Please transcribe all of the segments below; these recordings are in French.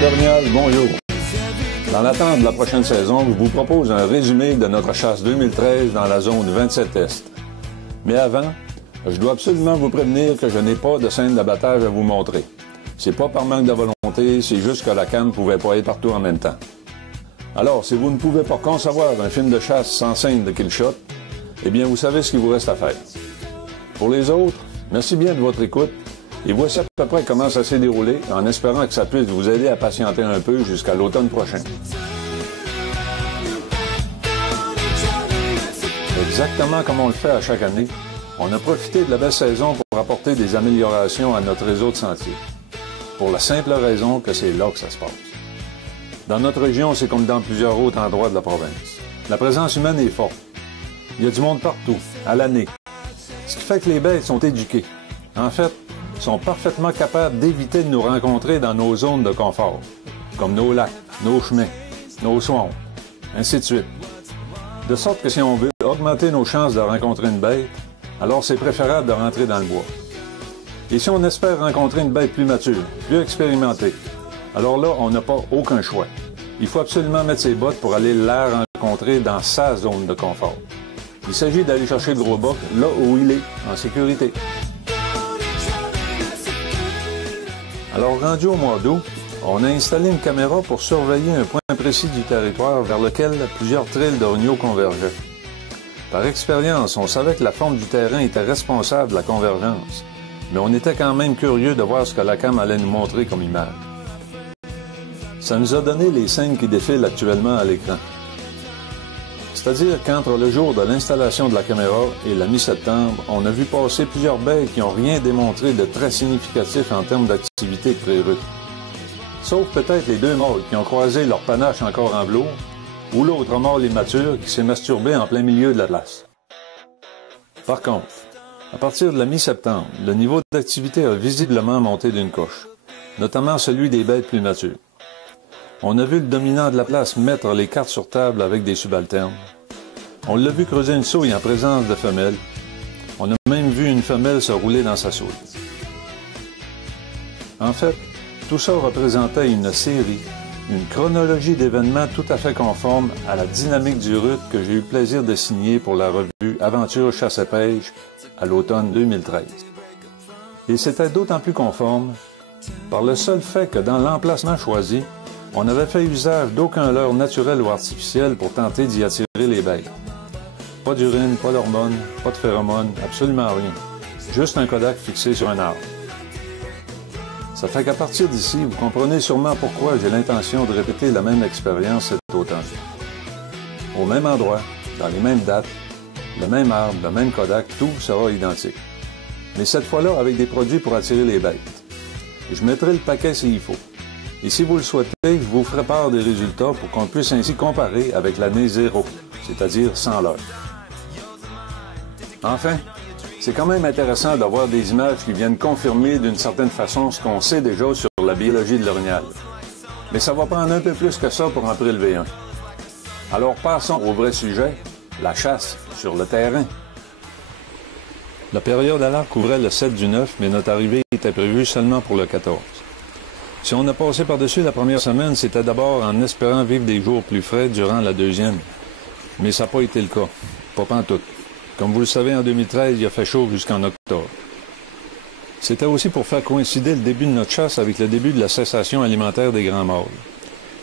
d'Orignal, bonjour. Dans l'attente de la prochaine saison, je vous propose un résumé de notre chasse 2013 dans la zone 27 Est. Mais avant, je dois absolument vous prévenir que je n'ai pas de scène d'abattage à vous montrer. C'est pas par manque de volonté, c'est juste que la canne ne pouvait pas être partout en même temps. Alors, si vous ne pouvez pas concevoir un film de chasse sans scène de kill shot, eh bien, vous savez ce qu'il vous reste à faire. Pour les autres, merci bien de votre écoute. Et voici à peu près comment ça s'est déroulé, en espérant que ça puisse vous aider à patienter un peu jusqu'à l'automne prochain. Exactement comme on le fait à chaque année, on a profité de la belle saison pour apporter des améliorations à notre réseau de sentiers. Pour la simple raison que c'est là que ça se passe. Dans notre région, c'est comme dans plusieurs autres endroits de la province. La présence humaine est forte. Il y a du monde partout, à l'année. Ce qui fait que les bêtes sont éduquées. En fait, sont parfaitement capables d'éviter de nous rencontrer dans nos zones de confort, comme nos lacs, nos chemins, nos swamps, ainsi de suite. De sorte que si on veut augmenter nos chances de rencontrer une bête, alors c'est préférable de rentrer dans le bois. Et si on espère rencontrer une bête plus mature, plus expérimentée, alors là, on n'a pas aucun choix. Il faut absolument mettre ses bottes pour aller la rencontrer dans sa zone de confort. Il s'agit d'aller chercher le gros boc là où il est, en sécurité. Alors, rendu au mois d'août, on a installé une caméra pour surveiller un point précis du territoire vers lequel plusieurs trails d'orignaux convergeaient. Par expérience, on savait que la forme du terrain était responsable de la convergence, mais on était quand même curieux de voir ce que la cam allait nous montrer comme image. Ça nous a donné les scènes qui défilent actuellement à l'écran. C'est-à-dire qu'entre le jour de l'installation de la caméra et la mi-septembre, on a vu passer plusieurs bêtes qui n'ont rien démontré de très significatif en termes d'activité pré-rut. Sauf peut-être les deux mâles qui ont croisé leur panache encore en velours, ou l'autre mâle immature qui s'est masturbé en plein milieu de la place. Par contre, à partir de la mi-septembre, le niveau d'activité a visiblement monté d'une coche, notamment celui des bêtes plus matures. On a vu le dominant de la place mettre les cartes sur table avec des subalternes. On l'a vu creuser une souille en présence de femelles. On a même vu une femelle se rouler dans sa souille. En fait, tout ça représentait une série, une chronologie d'événements tout à fait conforme à la dynamique du RUT que j'ai eu le plaisir de signer pour la revue Aventure Chasse et Pêche à l'automne 2013. Et c'était d'autant plus conforme par le seul fait que dans l'emplacement choisi, on n'avait fait usage d'aucun leurre naturel ou artificiel pour tenter d'y attirer les bêtes. Pas d'urine, pas d'hormones, pas de phéromones, absolument rien. Juste un Kodak fixé sur un arbre. Ça fait qu'à partir d'ici, vous comprenez sûrement pourquoi j'ai l'intention de répéter la même expérience cet automne. Au même endroit, dans les mêmes dates, le même arbre, le même Kodak, tout sera identique. Mais cette fois-là, avec des produits pour attirer les bêtes. Je mettrai le paquet s'il faut. Et si vous le souhaitez, je vous ferai part des résultats pour qu'on puisse ainsi comparer avec l'année 0, c'est-à-dire sans leurre. Enfin, c'est quand même intéressant d'avoir des images qui viennent confirmer d'une certaine façon ce qu'on sait déjà sur la biologie de l'orignal. Mais ça va prendre un peu plus que ça pour en prélever un. Alors passons au vrai sujet, la chasse sur le terrain. La période alerte couvrait le 7 du 9, mais notre arrivée était prévue seulement pour le 14. Si on a passé par-dessus la première semaine, c'était d'abord en espérant vivre des jours plus frais durant la deuxième. Mais ça n'a pas été le cas. Pas pantoute. Comme vous le savez, en 2013, il a fait chaud jusqu'en octobre. C'était aussi pour faire coïncider le début de notre chasse avec le début de la cessation alimentaire des grands mâles.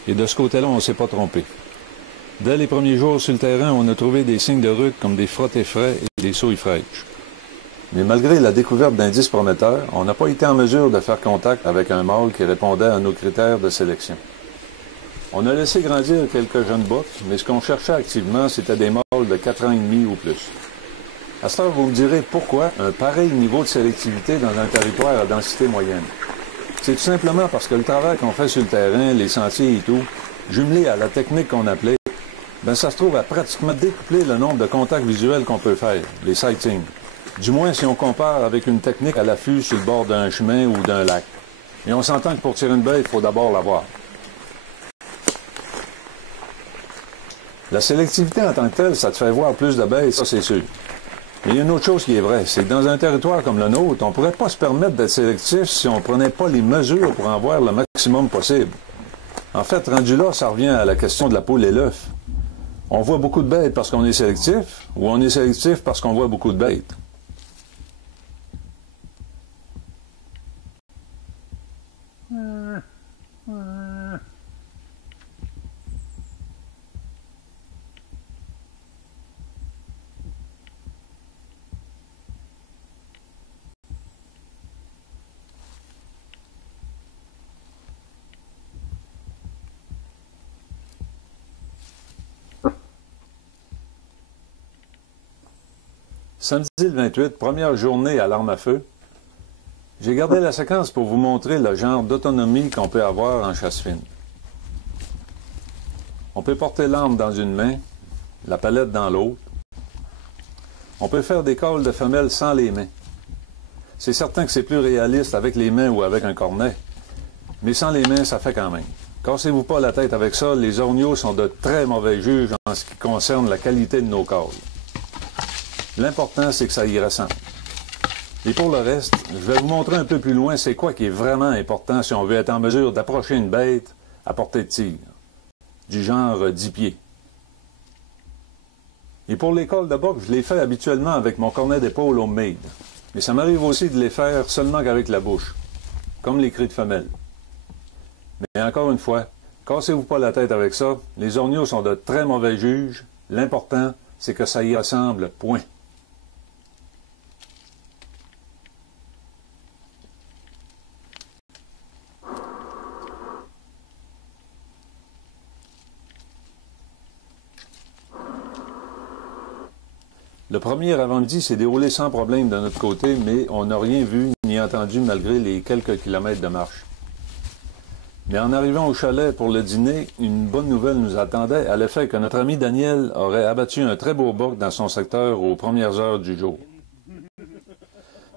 Et de ce côté-là, on ne s'est pas trompé. Dès les premiers jours sur le terrain, on a trouvé des signes de rut comme des frottés frais et des souilles fraîches. Mais malgré la découverte d'indices prometteurs, on n'a pas été en mesure de faire contact avec un mâle qui répondait à nos critères de sélection. On a laissé grandir quelques jeunes bocs, mais ce qu'on cherchait activement, c'était des mâles de 4 ans et demi ou plus. À ce temps, vous me direz pourquoi un pareil niveau de sélectivité dans un territoire à densité moyenne. C'est tout simplement parce que le travail qu'on fait sur le terrain, les sentiers et tout, jumelé à la technique qu'on appelait, ça se trouve à pratiquement découpler le nombre de contacts visuels qu'on peut faire, les sightings. Du moins si on compare avec une technique à l'affût sur le bord d'un chemin ou d'un lac. Et on s'entend que pour tirer une bête, il faut d'abord la voir. La sélectivité en tant que telle, ça te fait voir plus de bêtes, ça c'est sûr. Mais il y a une autre chose qui est vraie, c'est que dans un territoire comme le nôtre, on ne pourrait pas se permettre d'être sélectif si on ne prenait pas les mesures pour en voir le maximum possible. En fait, rendu là, ça revient à la question de la poule et l'œuf. On voit beaucoup de bêtes parce qu'on est sélectif, ou on est sélectif parce qu'on voit beaucoup de bêtes? Samedi le 28, première journée à l'arme à feu. J'ai gardé la séquence pour vous montrer le genre d'autonomie qu'on peut avoir en chasse fine. On peut porter l'arme dans une main, la palette dans l'autre. On peut faire des calls de femelles sans les mains. C'est certain que c'est plus réaliste avec les mains ou avec un cornet, mais sans les mains, ça fait quand même. Cassez-vous pas la tête avec ça, les orgnaux sont de très mauvais juges en ce qui concerne la qualité de nos calls. L'important, c'est que ça y ressemble. Et pour le reste, je vais vous montrer un peu plus loin c'est quoi qui est vraiment important si on veut être en mesure d'approcher une bête à portée de tir, du genre 10 pieds. Et pour les calls de boxe, je les fais habituellement avec mon cornet d'épaule homemade. Mais ça m'arrive aussi de les faire seulement qu'avec la bouche, comme les cris de femelle. Mais encore une fois, cassez-vous pas la tête avec ça, les orgnaux sont de très mauvais juges, l'important, c'est que ça y ressemble, point. Le premier avant-midi s'est déroulé sans problème de notre côté, mais on n'a rien vu ni entendu malgré les quelques kilomètres de marche. Mais en arrivant au chalet pour le dîner, une bonne nouvelle nous attendait à l'effet que notre ami Daniel aurait abattu un très beau boc dans son secteur aux premières heures du jour.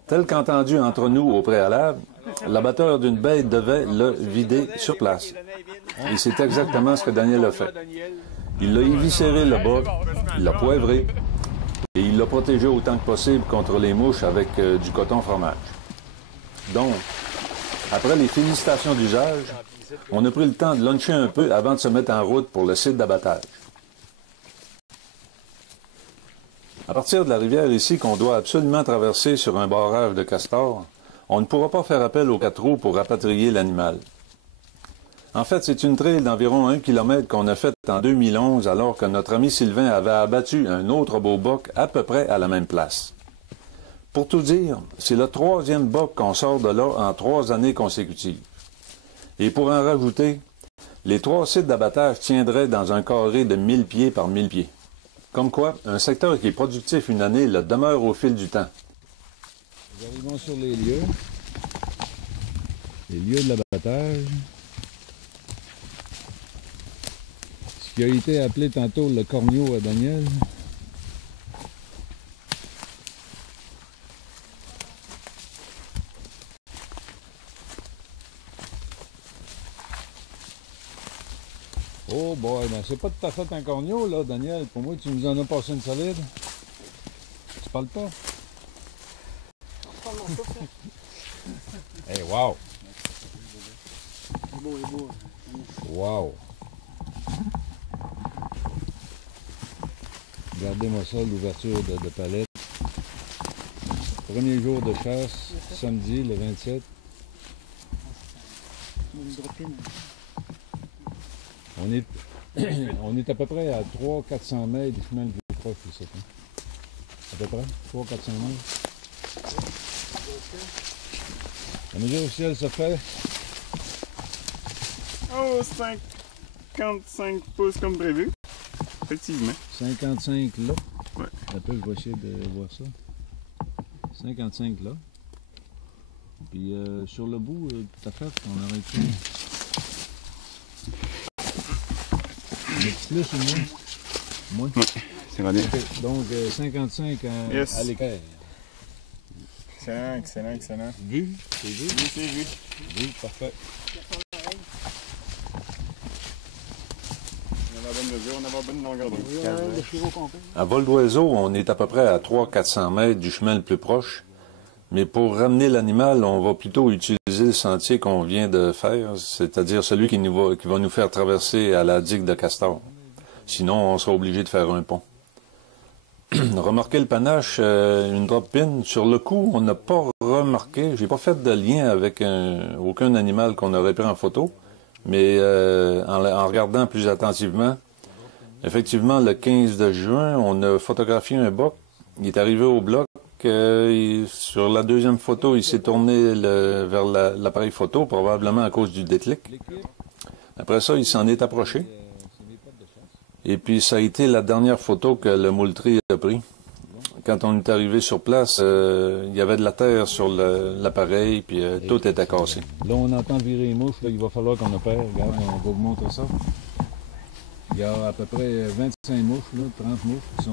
Tel qu'entendu entre nous au préalable, l'abatteur d'une bête devait le vider sur place. Et c'est exactement ce que Daniel a fait. Il a éviscéré le boc, il l'a poivré, et il l'a protégé autant que possible contre les mouches avec du coton fromage. Donc, après les félicitations d'usage, on a pris le temps de luncher un peu avant de se mettre en route pour le site d'abattage. À partir de la rivière ici qu'on doit absolument traverser sur un barrage de castor, on ne pourra pas faire appel aux 4 roues pour rapatrier l'animal. En fait, c'est une trail d'environ 1 km qu'on a faite en 2011 alors que notre ami Sylvain avait abattu un autre beau boc à peu près à la même place. Pour tout dire, c'est le 3e boc qu'on sort de là en 3 années consécutives. Et pour en rajouter, les 3 sites d'abattage tiendraient dans un carré de 1000 pieds par 1000 pieds. Comme quoi, un secteur qui est productif une année le demeure au fil du temps. Nous arrivons sur les lieux de l'abattage. Ce qui a été appelé tantôt le corneau à Daniel. Oh boy, ben c'est pas tout à fait un corneau là, Daniel. Pour moi, tu nous en as passé une solide. Tu parles pas? Hey, wow! Il est beau. Wow! Regardez-moi ça, l'ouverture de palette. Premier jour de chasse, samedi le 27. On est à peu près à 300-400 mètres du chemin le plus proche ici. Hein? À peu près 300-400 mètres. La mesure officielle se fait. Oh, 55 pouces comme prévu. Effectivement. 55 là. Ouais. Un peu, je vais essayer de voir ça. 55 là. Puis sur le bout, tout à fait, on aurait pu. Plus ou moins? Moins? Ouais, c'est vrai bien. Okay. Donc 55 Yes. à l'équerre. Excellent. Vu? C'est vu? Oui, c'est vu. Vu, parfait. On a la bonne mesure, on a la bonne longueur d'onde. À vol d'oiseau, on est à peu près à 300-400 mètres du chemin le plus proche. Mais pour ramener l'animal, on va plutôt utiliser le sentier qu'on vient de faire, c'est-à-dire celui qui va nous faire traverser à la digue de Castor. Sinon, on sera obligé de faire un pont. Remarquez le panache, une drop pin. Sur le coup, on n'a pas remarqué, j'ai pas fait de lien avec aucun animal qu'on aurait pris en photo, mais en regardant plus attentivement, effectivement, le 15 de juin, on a photographié un boc. Il est arrivé au bloc. Sur la deuxième photo, il s'est tourné vers l'appareil photo, probablement à cause du déclic. Après ça, il s'en est approché. Et puis, ça a été la dernière photo que le moultrie a pris. Quand on est arrivé sur place, il y avait de la terre sur l'appareil, puis tout était cassé. Là, on entend virer les mouches. Là, il va falloir qu'on opère. Regarde, on va vous montrer ça. Il y a à peu près 25 mouches, là, 30 mouches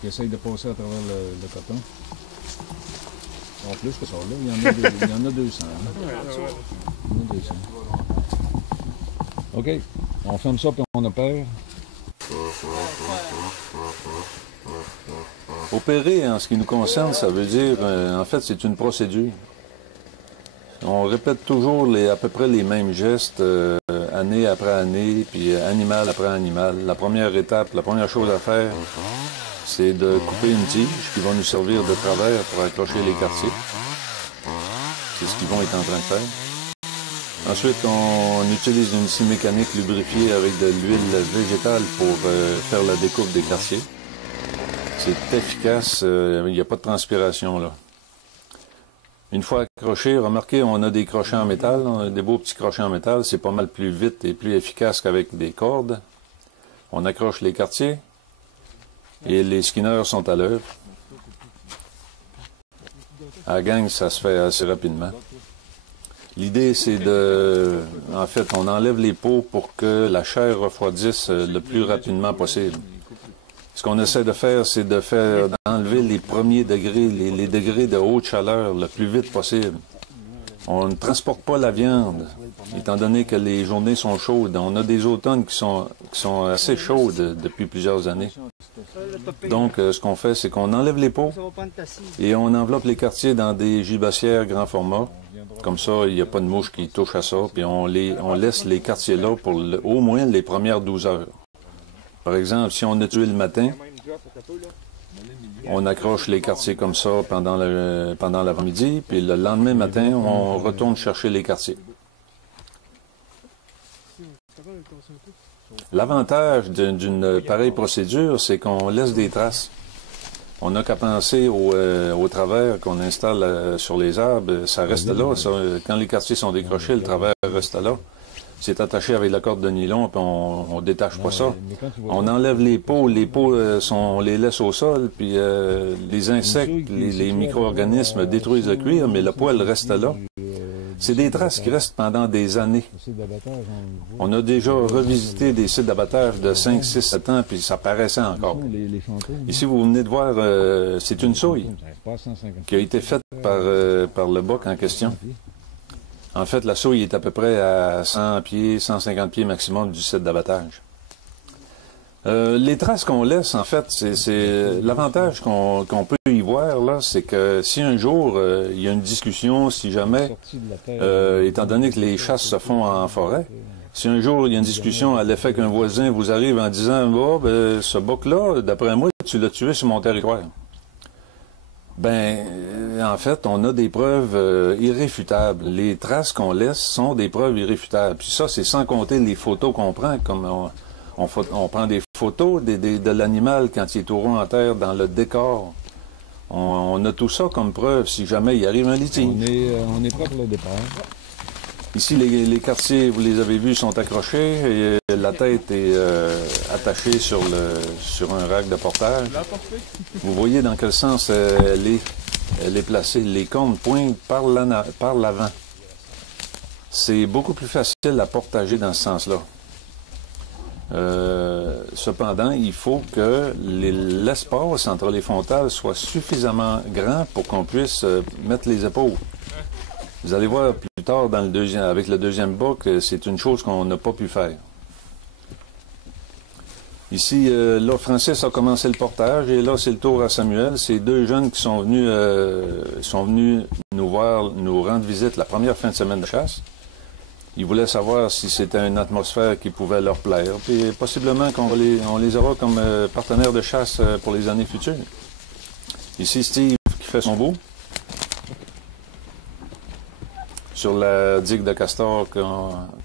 qui essayent de passer à travers le coton. En plus que ça, là, il y en a 200. Hein. Il y en a 200. OK, on ferme ça puis on opère. Opérer, en ce qui nous concerne, ça veut dire, en fait, c'est une procédure. On répète toujours à peu près les mêmes gestes, année après année, puis animal après animal. La première étape, la première chose à faire, c'est de couper une tige qui va nous servir de travers pour accrocher les quartiers. C'est ce qu'ils vont être en train de faire. Ensuite, on utilise une scie mécanique lubrifiée avec de l'huile végétale pour faire la découpe des quartiers. C'est efficace, il n'y a pas de transpiration là. Une fois accroché, remarquez, on a des crochets en métal, on a des beaux petits crochets en métal, c'est pas mal plus vite et plus efficace qu'avec des cordes. On accroche les quartiers et les skinners sont à l'œuvre. À la gang, ça se fait assez rapidement. L'idée, c'est en fait, on enlève les peaux pour que la chair refroidisse le plus rapidement possible. Ce qu'on essaie de faire, c'est d'enlever les premiers degrés, les degrés de haute chaleur le plus vite possible. On ne transporte pas la viande, étant donné que les journées sont chaudes. On a des automnes qui sont assez chaudes depuis plusieurs années. Donc, ce qu'on fait, c'est qu'on enlève les peaux et on enveloppe les quartiers dans des gibassières grand format. Comme ça, il n'y a pas de mouche qui touche à ça. Puis on laisse les quartiers là pour au moins les premières 12 heures. Par exemple, si on a tué le matin, on accroche les quartiers comme ça pendant l'avant-midi, puis le lendemain matin, on retourne chercher les quartiers. L'avantage d'une pareille procédure, c'est qu'on laisse des traces. On n'a qu'à penser au travers qu'on installe sur les arbres, ça reste là. Ça, quand les quartiers sont décrochés, le travers reste là. C'est attaché avec la corde de nylon, puis on détache pas ça. On enlève les peaux on les laisse au sol, puis les insectes, les micro-organismes détruisent le cuir, mais le poil reste là. C'est des traces qui restent pendant des années. On a déjà revisité des sites d'abattage de 5, 6, 7 ans, puis ça paraissait encore. Ici, vous venez de voir, c'est une souille qui a été faite par le boc en question. En fait, la souille est à peu près à 100 pieds, 150 pieds maximum du site d'abattage. Les traces qu'on laisse, en fait, c'est l'avantage qu'on peut y voir, là, c'est que si un jour, il y a une discussion, si jamais, étant donné que les chasses se font en forêt, si un jour, il y a une discussion à l'effet qu'un voisin vous arrive en disant « Oh, ben, ce boc-là, d'après moi, tu l'as tué sur mon territoire. » Ben, en fait, on a des preuves irréfutables. Les traces qu'on laisse sont des preuves irréfutables. Puis ça, c'est sans compter les photos qu'on prend, comme on prend des photos de l'animal quand il est au rond en terre dans le décor. On a tout ça comme preuve si jamais il arrive un litige. On est prêt pour le départ. Ici, les quartiers, vous les avez vus, sont accrochés. Et la tête est attachée sur un rack de portage. Vous voyez dans quel sens elle est placée. Les cornes pointent par l'avant. C'est beaucoup plus facile à portager dans ce sens-là. Cependant, il faut que l'espace entre les frontales soit suffisamment grand pour qu'on puisse mettre les épaules. Vous allez voir plus tard avec le deuxième boc, c'est une chose qu'on n'a pas pu faire. Ici, là, Francis a commencé le portage et là, c'est le tour à Samuel. C'est deux jeunes qui sont venus nous voir, nous rendre visite la première fin de semaine de chasse. Ils voulaient savoir si c'était une atmosphère qui pouvait leur plaire. Puis possiblement on les aura comme partenaires de chasse pour les années futures. Ici, Steve qui fait son beau. Sur la digue de Castor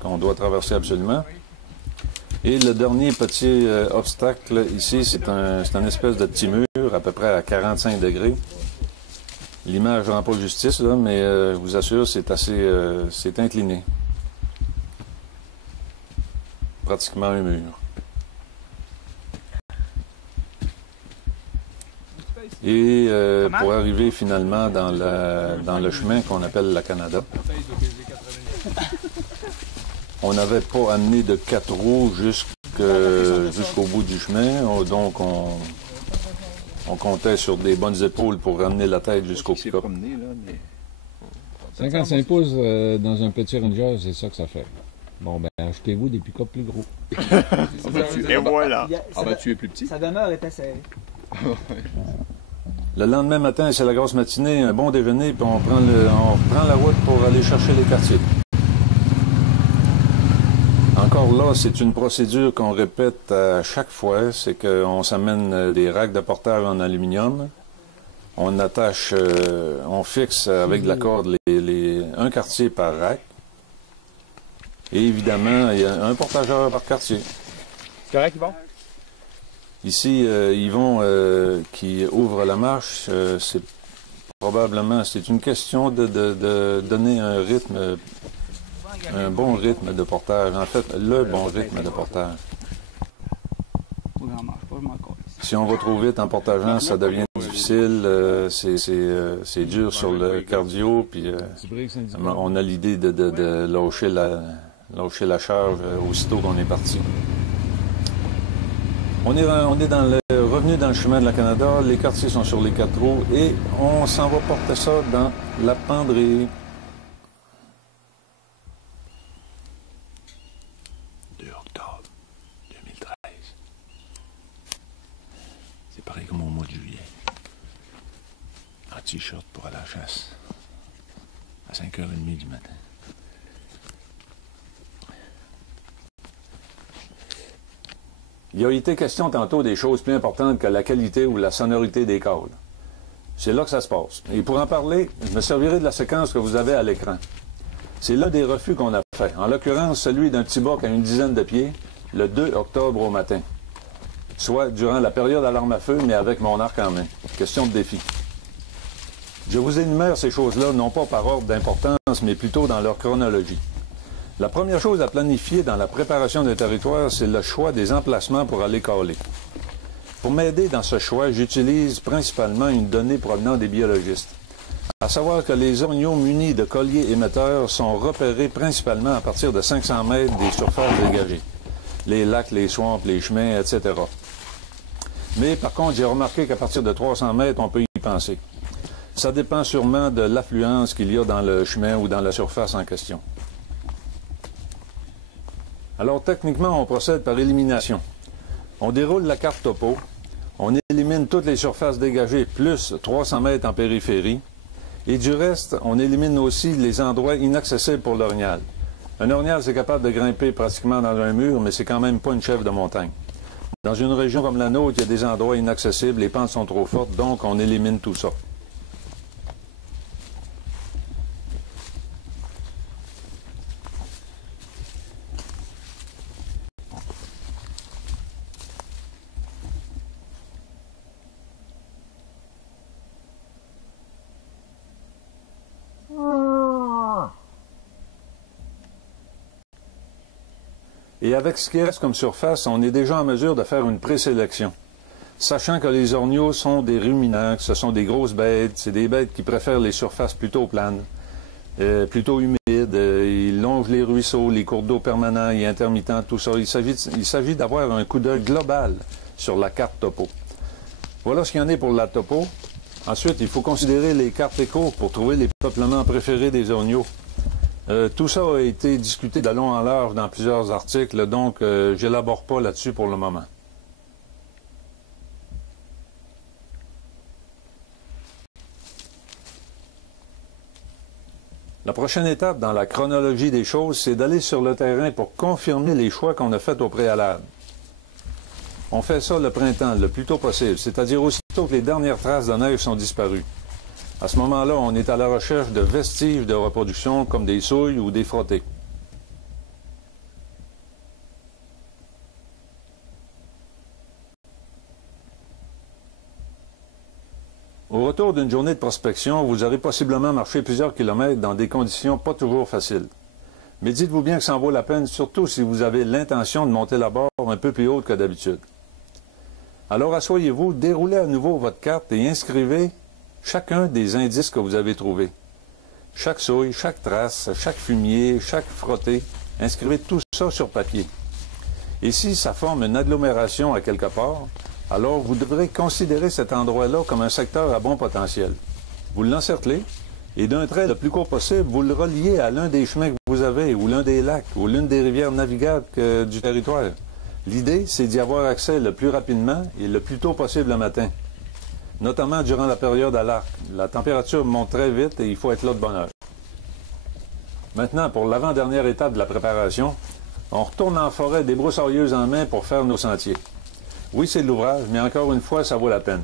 qu'on doit traverser absolument. Et le dernier petit obstacle ici, c'est un espèce de petit mur à peu près à 45 degrés. L'image ne rend pas justice, là, mais je vous assure, c'est incliné. Pratiquement un mur. Et pour arriver finalement dans le chemin qu'on appelle la Canada. On n'avait pas amené de 4 roues jusqu'au bout du chemin, donc on comptait sur des bonnes épaules pour ramener la tête jusqu'au pick-up. 55 pouces dans un petit Ranger, c'est ça que ça fait. Bon, ben, achetez-vous des pick-up plus gros. Et voilà. Ah ben, tu es plus petit. Sa demeure était serrée. Le lendemain matin, c'est la grosse matinée, un bon déjeuner, puis on prend la route pour aller chercher les quartiers. Encore là, c'est une procédure qu'on répète à chaque fois, c'est qu'on s'amène des racks de portage en aluminium, on attache, on fixe avec de la corde un quartier par rack, et évidemment, il y a un portageur par quartier. C'est correct, Yvon? Ici, Yvon qui ouvre la marche, c'est une question de donner un rythme. Un bon rythme de portage. En fait, le bon rythme de portage. Si on va trop vite en portageant, ça devient difficile. C'est dur sur le cardio. Puis on a l'idée de lâcher la charge aussitôt qu'on est parti. On est revenu dans le chemin de la Canada. Les quartiers sont sur les 4 roues et on s'en va porter ça dans la penderie. Pareil comme au mois de juillet. En t-shirt pour aller à la chasse. À 5h30 du matin. Il a été question tantôt des choses plus importantes que la qualité ou la sonorité des câbles. C'est là que ça se passe. Et pour en parler, je me servirai de la séquence que vous avez à l'écran. C'est l'un des refus qu'on a fait. En l'occurrence, celui d'un petit boc à une dizaine de pieds, le 2 octobre au matin. Soit durant la période à l'arme à feu, mais avec mon arc en main. Question de défi. Je vous énumère ces choses-là, non pas par ordre d'importance, mais plutôt dans leur chronologie. La première chose à planifier dans la préparation d'un territoire, c'est le choix des emplacements pour aller caler. Pour m'aider dans ce choix, j'utilise principalement une donnée provenant des biologistes. À savoir que les orignaux munis de colliers émetteurs sont repérés principalement à partir de 500 mètres des surfaces dégagées. Les lacs, les swamps, les chemins, etc. Mais par contre, j'ai remarqué qu'à partir de 300 mètres, on peut y penser. Ça dépend sûrement de l'affluence qu'il y a dans le chemin ou dans la surface en question. Alors, techniquement, on procède par élimination. On déroule la carte topo, on élimine toutes les surfaces dégagées, plus 300 mètres en périphérie, et du reste, on élimine aussi les endroits inaccessibles pour l'orignal. Un orignal, c'est capable de grimper pratiquement dans un mur, mais c'est quand même pas une chèvre de montagne. Dans une région comme la nôtre, il y a des endroits inaccessibles, les pentes sont trop fortes, donc on élimine tout ça. Et avec ce qui reste comme surface, on est déjà en mesure de faire une présélection. Sachant que les orignaux sont des ruminants, que ce sont des grosses bêtes, c'est des bêtes qui préfèrent les surfaces plutôt planes, plutôt humides, ils longent les ruisseaux, les cours d'eau permanents et intermittents, tout ça. Il s'agit d'avoir un coup d'œil global sur la carte topo. Voilà ce qu'il y en est pour la topo. Ensuite, il faut considérer les cartes éco pour trouver les peuplements préférés des orignaux. Tout ça a été discuté de long en large dans plusieurs articles, donc j'élabore pas là-dessus pour le moment. La prochaine étape dans la chronologie des choses, c'est d'aller sur le terrain pour confirmer les choix qu'on a faits au préalable. On fait ça le printemps, le plus tôt possible, c'est-à-dire aussitôt que les dernières traces de neige sont disparues. À ce moment-là, on est à la recherche de vestiges de reproduction comme des souilles ou des frottés. Au retour d'une journée de prospection, vous aurez possiblement marché plusieurs kilomètres dans des conditions pas toujours faciles. Mais dites-vous bien que ça en vaut la peine, surtout si vous avez l'intention de monter la barre un peu plus haute que d'habitude. Alors asseyez-vous, déroulez à nouveau votre carte et inscrivez chacun des indices que vous avez trouvés. Chaque souille, chaque trace, chaque fumier, chaque frotté, inscrivez tout ça sur papier. Et si ça forme une agglomération à quelque part, alors vous devrez considérer cet endroit-là comme un secteur à bon potentiel. Vous l'encerclez et d'un trait le plus court possible, vous le reliez à l'un des chemins que vous avez, ou l'un des lacs, ou l'une des rivières navigables du territoire. L'idée, c'est d'y avoir accès le plus rapidement et le plus tôt possible le matin, notamment durant la période à l'arc. La température monte très vite et il faut être là de bonne heure. Maintenant, pour l'avant-dernière étape de la préparation, on retourne en forêt débroussailleuse en main pour faire nos sentiers. Oui, c'est de l'ouvrage, mais encore une fois, ça vaut la peine.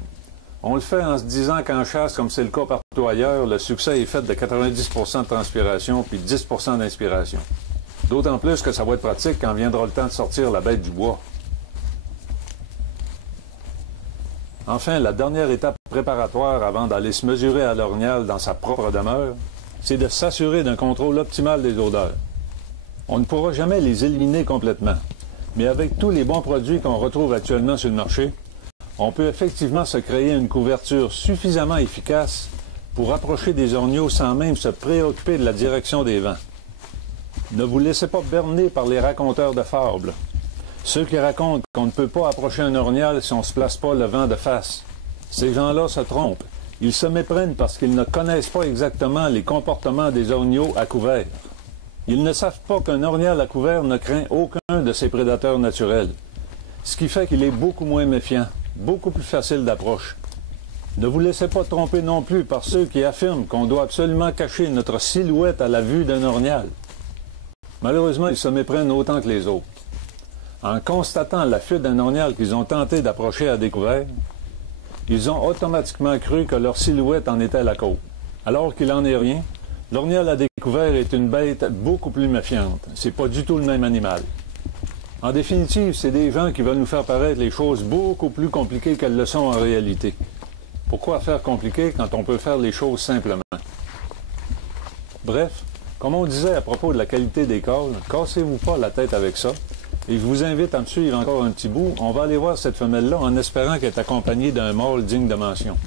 On le fait en se disant qu'en chasse, comme c'est le cas partout ailleurs, le succès est fait de 90% de transpiration puis 10% d'inspiration. D'autant plus que ça va être pratique quand viendra le temps de sortir la bête du bois. Enfin, la dernière étape préparatoire avant d'aller se mesurer à l'orignal dans sa propre demeure, c'est de s'assurer d'un contrôle optimal des odeurs. On ne pourra jamais les éliminer complètement, mais avec tous les bons produits qu'on retrouve actuellement sur le marché, on peut effectivement se créer une couverture suffisamment efficace pour approcher des orignaux sans même se préoccuper de la direction des vents. Ne vous laissez pas berner par les raconteurs de fables. Ceux qui racontent qu'on ne peut pas approcher un orignal si on ne se place pas le vent de face. Ces gens-là se trompent. Ils se méprennent parce qu'ils ne connaissent pas exactement les comportements des orignaux à couvert. Ils ne savent pas qu'un orignal à couvert ne craint aucun de ses prédateurs naturels, ce qui fait qu'il est beaucoup moins méfiant, beaucoup plus facile d'approche. Ne vous laissez pas tromper non plus par ceux qui affirment qu'on doit absolument cacher notre silhouette à la vue d'un orignal. Malheureusement, ils se méprennent autant que les autres. En constatant la fuite d'un orignal qu'ils ont tenté d'approcher à découvert, ils ont automatiquement cru que leur silhouette en était la cause. Alors qu'il n'en est rien, l'orignal à découvert est une bête beaucoup plus méfiante. C'est pas du tout le même animal. En définitive, c'est des gens qui veulent nous faire paraître les choses beaucoup plus compliquées qu'elles le sont en réalité. Pourquoi faire compliqué quand on peut faire les choses simplement? Bref, comme on disait à propos de la qualité des cales, cassez-vous pas la tête avec ça. Et je vous invite à me suivre encore un petit bout. On va aller voir cette femelle-là en espérant qu'elle est accompagnée d'un mâle digne de mention.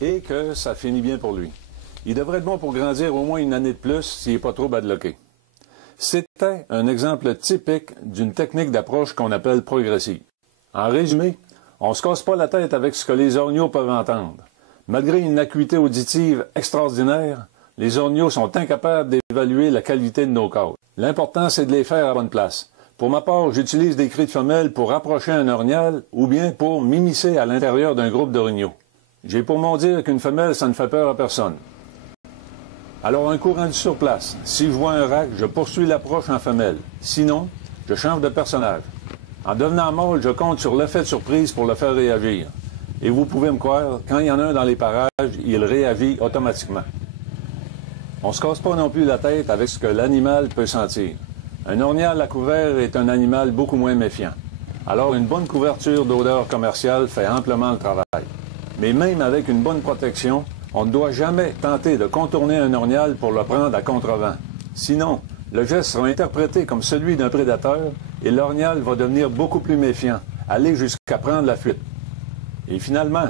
Et que ça finit bien pour lui. Il devrait être bon pour grandir au moins une année de plus s'il n'est pas trop badlocké. C'était un exemple typique d'une technique d'approche qu'on appelle progressive. En résumé, on ne se casse pas la tête avec ce que les orgnaux peuvent entendre. Malgré une acuité auditive extraordinaire, les orgnaux sont incapables d'évaluer la qualité de nos cordes. L'important, c'est de les faire à la bonne place. Pour ma part, j'utilise des cris de femelle pour approcher un orgnal ou bien pour m'immiscer à l'intérieur d'un groupe d'orignaux. J'ai pour mon dire qu'une femelle, ça ne fait peur à personne. Alors, un coup rendu sur place, si je vois un rack, je poursuis l'approche en femelle. Sinon, je change de personnage. En devenant mâle, je compte sur l'effet de surprise pour le faire réagir. Et vous pouvez me croire, quand il y en a un dans les parages, il réagit automatiquement. On ne se casse pas non plus la tête avec ce que l'animal peut sentir. Un orgnal à couvert est un animal beaucoup moins méfiant. Alors, une bonne couverture d'odeur commerciale fait amplement le travail. Mais même avec une bonne protection, on ne doit jamais tenter de contourner un orgnal pour le prendre à contrevent. Sinon, le geste sera interprété comme celui d'un prédateur et l'orgnal va devenir beaucoup plus méfiant, aller jusqu'à prendre la fuite. Et finalement,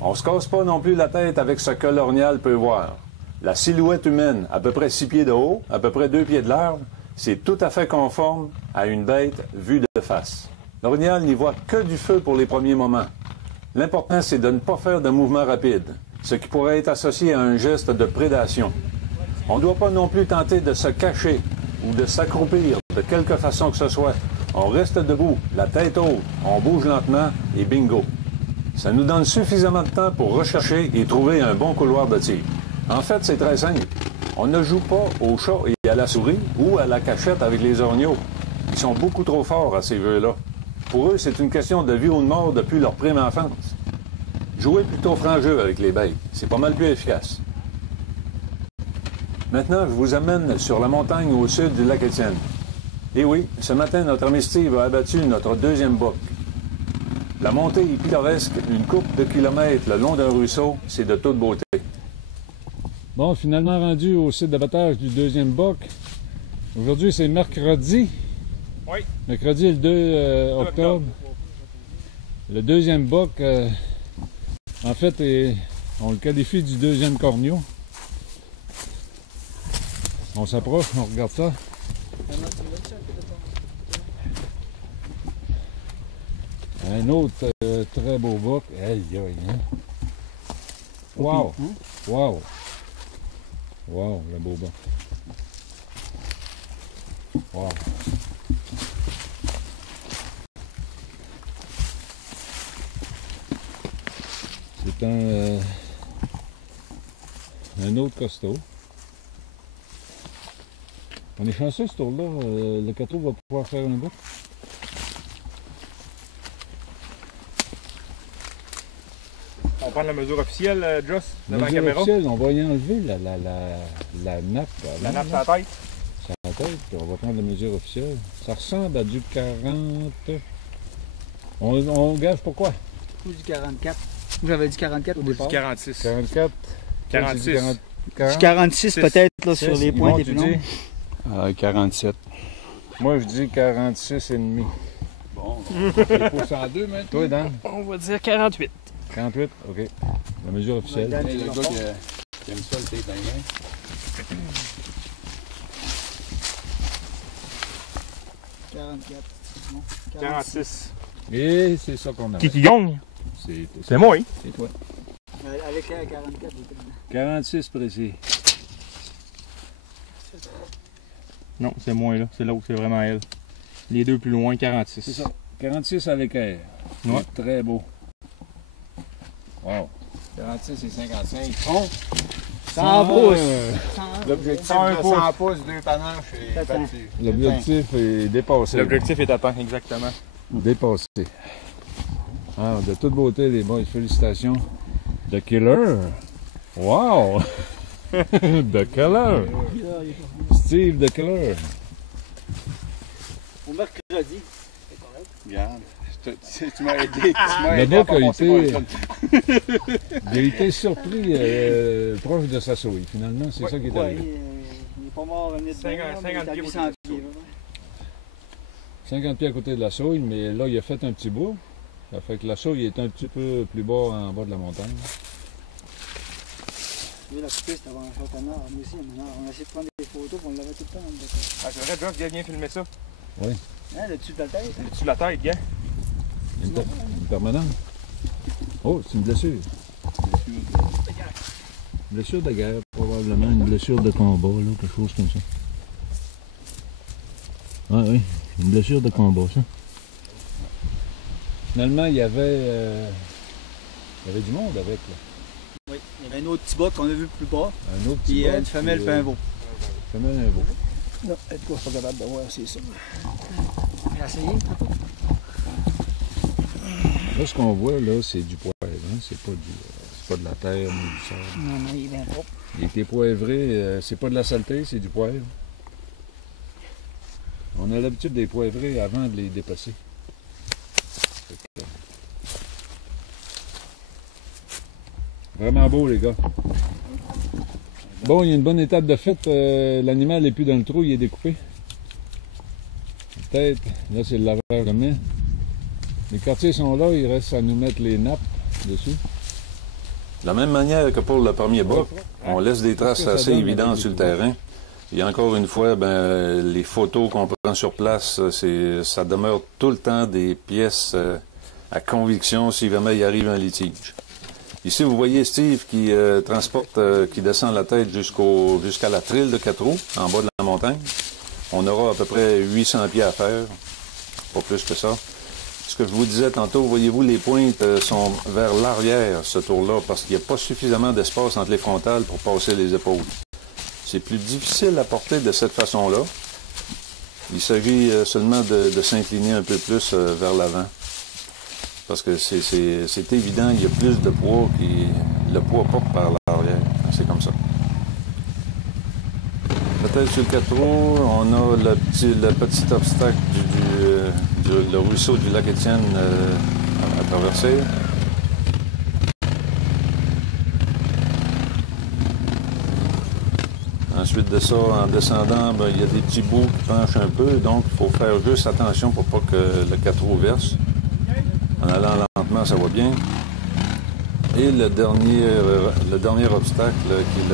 on ne se casse pas non plus la tête avec ce que l'orgnal peut voir. La silhouette humaine, à peu près 6 pieds de haut, à peu près 2 pieds de large, c'est tout à fait conforme à une bête vue de face. L'orgnal n'y voit que du feu pour les premiers moments. L'important, c'est de ne pas faire de mouvements rapides, ce qui pourrait être associé à un geste de prédation. On ne doit pas non plus tenter de se cacher ou de s'accroupir de quelque façon que ce soit. On reste debout, la tête haute, on bouge lentement et bingo. Ça nous donne suffisamment de temps pour rechercher et trouver un bon couloir de tir. En fait, c'est très simple. On ne joue pas au chat et à la souris ou à la cachette avec les orgnaux. Ils sont beaucoup trop forts à ces jeux-là. Pour eux, c'est une question de vie ou de mort depuis leur prime enfance. Jouez plutôt franc jeu avec les bêtes. C'est pas mal plus efficace. Maintenant, je vous amène sur la montagne au sud du lac Étienne. Et oui, ce matin, notre ami Steve a abattu notre deuxième bouc. La montée est pittoresque, une couple de kilomètres le long d'un ruisseau, c'est de toute beauté. Bon, finalement rendu au site d'abattage du deuxième bouc. Aujourd'hui, c'est mercredi. Oui. Mercredi le 2 octobre. Le deuxième bouc, en fait, on le qualifie du deuxième corneau. On s'approche, on regarde ça. Un autre très beau bouc. Aïe, aïe, hein? Wow! Wow! Wow, le beau bouc. Wow! C'est un autre costaud. On est chanceux ce tour-là. Le cateau va pouvoir faire un bouc. On prend la mesure officielle, Joss, devant la Mesure caméra. officielle, on va y enlever la nappe. La nappe sur la tête. Sur la tête, puis on va prendre la mesure officielle. Ça ressemble à du 40. On gage pourquoi? Ou du 44. J'avais dit 44 au départ. 46. 44. 46. Du 46 peut-être là, sur les points des dis? 47. Moi je dis 46 et demi. Bon. Les pouces en deux maintenant. Toi, Dan? On va dire 48. 48, ok. La mesure officielle. Dan, Le gars qui aime ça, le tape dans les mains. 44. Non, 46. Et c'est ça qu'on a. Qui gagne? C'est moi, hein? C'est toi. Avec 44, j'étais dedans. 46 précis. Non, c'est moi, là. C'est l'autre, c'est vraiment elle. Les deux plus loin, 46. C'est ça. 46 à l'équerre. Ouais. Très beau. Wow. 46 et 55. 100 pouces. L'objectif 101 de 100 pouces, 2 panaches est battu. L'objectif est dépassé. L'objectif est atteint, exactement. Dépassé. Ah, de toute beauté, les boys. Félicitations. The Killer. Wow! The Killer. Steve The Killer. Au mercredi. Regarde, tu m'as aidé. Le bouc a été... il a été surpris proche de sa souris. Finalement, c'est ça qui est arrivé. pas mort à venir de 50 pieds 800 pieds. 50 pieds à côté de la Sauille, mais là, il a fait un petit bout. Ça fait que la Sauille est un petit peu plus bas en bas de la montagne. Oui, la coupée, c'était avant un Châteauneuf. Moi aussi, maintenant, on a essayé de prendre des photos, puis on l'avait tout le temps. Ah, c'est vrai, Josh, viens filmer ça. Hein, le dessus de la tête. Dessus de la tête, gars. Une permanente. Oh, c'est une blessure. Blessure de guerre, probablement. Une blessure de combat, là, quelque chose comme ça. Ah oui, une blessure de combat, ça. Finalement, il y avait du monde avec, là. Oui, il y avait un autre petit bas qu'on a vu plus bas, Un autre petit puis bas, une femelle puis un veau. Femelle et un veau. Non, être quoi, je suis pas capable de voir, c'est ça. J'ai essayé. Là, ce qu'on voit, là, c'est du poivre, hein? C'est pas de la terre ni du sable. Non, non, il est bien propre. Il était poivré, c'est pas de la saleté, c'est du poivre. On a l'habitude des poivrés avant de les dépasser. Vraiment beau, les gars. Bon, il y a une bonne étape de fête. L'animal n'est plus dans le trou, il est découpé. Peut-être. Là, c'est le lavage de main. Les quartiers sont là, il reste à nous mettre les nappes dessus. De la même manière que pour le premier bas, on laisse des traces assez évidentes sur le terrain. Et encore une fois, ben, les photos qu'on prend sur place, ça demeure tout le temps des pièces à conviction si jamais il arrive un litige. Ici, vous voyez Steve qui qui descend la tête jusqu'à la trille de 4 roues, en bas de la montagne. On aura à peu près 800 pieds à faire, pas plus que ça. Ce que je vous disais tantôt, voyez-vous, les pointes sont vers l'arrière, ce tour-là, parce qu'il n'y a pas suffisamment d'espace entre les frontales pour passer les épaules. C'est plus difficile à porter de cette façon-là. Il s'agit seulement de s'incliner un peu plus vers l'avant. Parce que c'est évident, il y a plus de poids le poids porte par l'arrière. C'est comme ça. Peut-être sur le 4 roues, on a le petit obstacle le ruisseau du lac Étienne à traverser. Ensuite de ça, en descendant, ben, il y a des petits bouts qui penchent un peu, donc il faut faire juste attention pour pas que le 4 roues verse. En allant lentement, ça va bien. Et le dernier obstacle, qui est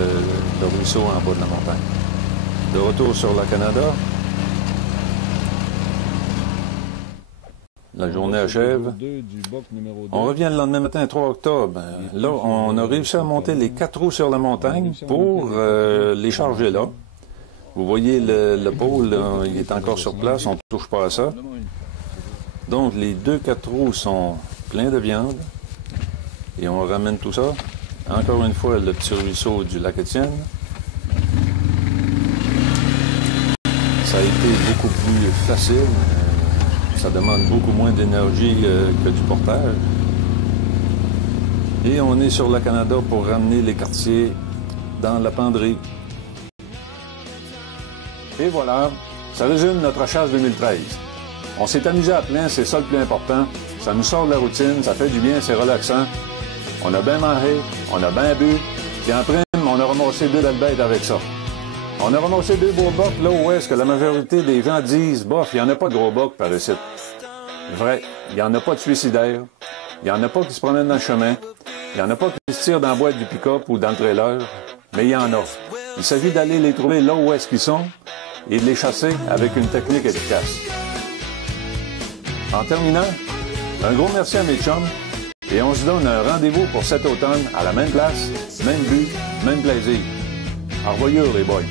le ruisseau en bas de la montagne. De retour sur la Canada. La journée achève. On revient le lendemain matin, 3 octobre. Là, on a réussi à monter les 4 roues sur la montagne pour les charger là. Vous voyez le pôle, il est encore sur place, on ne touche pas à ça. Donc, les 4 roues sont pleins de viande. Et on ramène tout ça. Encore une fois, le petit ruisseau du lac Étienne. Ça a été beaucoup plus facile. Ça demande beaucoup moins d'énergie que du portage. Et on est sur la Canada pour ramener les quartiers dans la penderie. Et voilà, ça résume notre chasse 2013. On s'est amusé à plein, c'est ça le plus important. Ça nous sort de la routine, ça fait du bien, c'est relaxant. On a bien mangé, on a bien bu, puis en prime, on a ramassé 2 belles bêtes avec ça. On a ramassé 2 beaux bocs là où est-ce que la majorité des gens disent « Bof, il n'y en a pas de gros bocs par ici. » Vrai, il n'y en a pas de suicidaires, il n'y en a pas qui se promènent dans le chemin, il n'y en a pas qui se tirent dans la boîte du pick-up ou dans le trailer, mais il y en a. Il s'agit d'aller les trouver là où est-ce qu'ils sont et de les chasser avec une technique efficace. En terminant, un gros merci à mes chums et on se donne un rendez-vous pour cet automne à la même place, même but, même plaisir. Au revoir les boys.